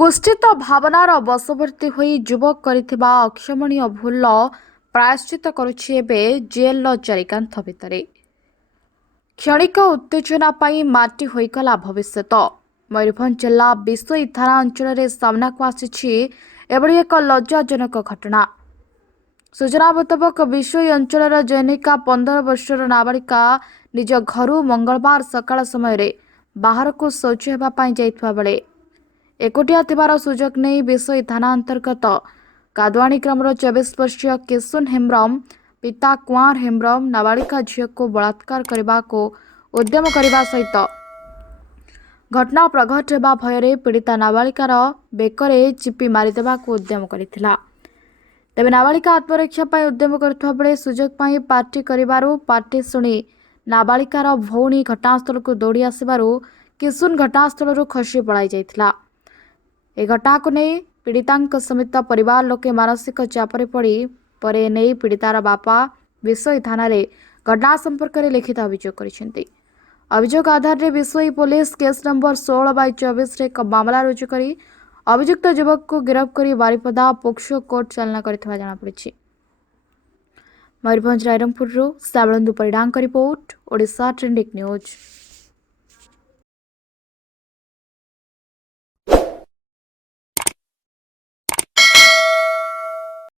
କୁଷ୍ଠିତ ଭାବନାର ବଶବର୍ତ୍ତୀ ହୋଇ ଯୁବକ କରିଥିବା ଅକ୍ଷମଣୀୟ ଭୁଲର ପ୍ରାୟଶ୍ଚିତ କରୁଛି ଏବେ ଜେଲର ଚାରିକାନ୍ଥ ଭିତରେ। କ୍ଷଣିକ ଉତ୍ତେଜନା ପାଇଁ ମାଟି ହୋଇଗଲା ଭବିଷ୍ୟତ। ମୟୂରଭଞ୍ଜ ଜିଲ୍ଲା ବିଶୋଇ ଥାନା ଅଞ୍ଚଳରେ ସାମ୍ନାକୁ ଆସିଛି ଏଭଳି ଏକ ଲଜ୍ଜାଜନକ ଘଟଣା। ସୂଚନା ମୁତାବକ ବିଶୋଇ ଅଞ୍ଚଳର ଜୈନିକା 15 ବର୍ଷର ନାବାଳିକା ନିଜ ଘରୁ ମଙ୍ଗଳବାର ସକାଳ ସମୟରେ ବାହାରକୁ ଶୌଚ ହେବା ପାଇଁ ଯାଇଥିବା ବେଳେ ଏକୁଟିଆ ଥିବାର ସୁଯୋଗ ନେଇ ବିଶୋଇ ଥାନା ଅନ୍ତର୍ଗତ କାଦୁଆଣୀ ଗ୍ରାମର 24 ବର୍ଷୀୟ କିଶୁନ ହେମ୍ବ୍ରମ ପିତା କୁଆଁର ହେମ୍ବ୍ରମ ନାବାଳିକା ଝିଅକୁ ବଳାତ୍କାର କରିବାକୁ ଉଦ୍ୟମ କରିବା ସହିତ ଘଟଣା ପ୍ରଘଟ ହେବା ଭୟରେ ପୀଡ଼ିତା ନାବାଳିକାର ବେକରେ ଚିପି ମାରିଦେବାକୁ ଉଦ୍ୟମ କରିଥିଲା। ତେବେ ନାବାଳିକା ଆତ୍ମରକ୍ଷା ପାଇଁ ଉଦ୍ୟମ କରୁଥିବା ବେଳେ ସୁଯୋଗ ପାଇଁ ପାର୍ଟି କରିବାରୁ ପାର୍ଟି ଶୁଣି ନାବାଳିକାର ଭଉଣୀ ଘଟଣାସ୍ଥଳକୁ ଦୌଡ଼ି ଆସିବାରୁ କିଶୁନ ଘଟଣାସ୍ଥଳରୁ ଖସି ପଳାଇ ଯାଇଥିଲା। ଏ ଘଟଣାକୁ ନେଇ ପୀଡ଼ିତାଙ୍କ ସಮೇତ ପରିବାର ଲୋକେ ମାନସିକ ଚାପରେ ପଡ଼ି ପରେ ନେଇ ପୀଡ଼ିତାର ବାପା ବିଶୋଇ ଥାନାରେ ଘଟଣା ସମ୍ପର୍କରେ ଲିଖିତ ଅଭିଯୋଗ କରିଛନ୍ତି। ଅଭିଯୋଗ ଆଧାରରେ ବିଶୋଇ ପୋଲିସ କେସ୍ ନମ୍ବର 16/24ରେ ଏକ ମାମଲା ରୁଜୁ କରି ଅଭିଯୁକ୍ତ ଯୁବକକୁ ଗିରଫ କରି ବାରିପଦା ପୋକ୍ସୋ କୋର୍ଟ ଚାଳନା କରିଥିବା ଜଣାପଡ଼ିଛି। ମୟୂରଭଞ୍ଜ ରାଇରଙ୍ଗପୁରରୁ ଶ୍ୟାମଳନ୍ଦୁ ପରିଡ଼ାଙ୍କ ରିପୋର୍ଟ, ଓଡ଼ିଶା ଟ୍ରେଣ୍ଡିଂ ନ୍ୟୁଜ୍।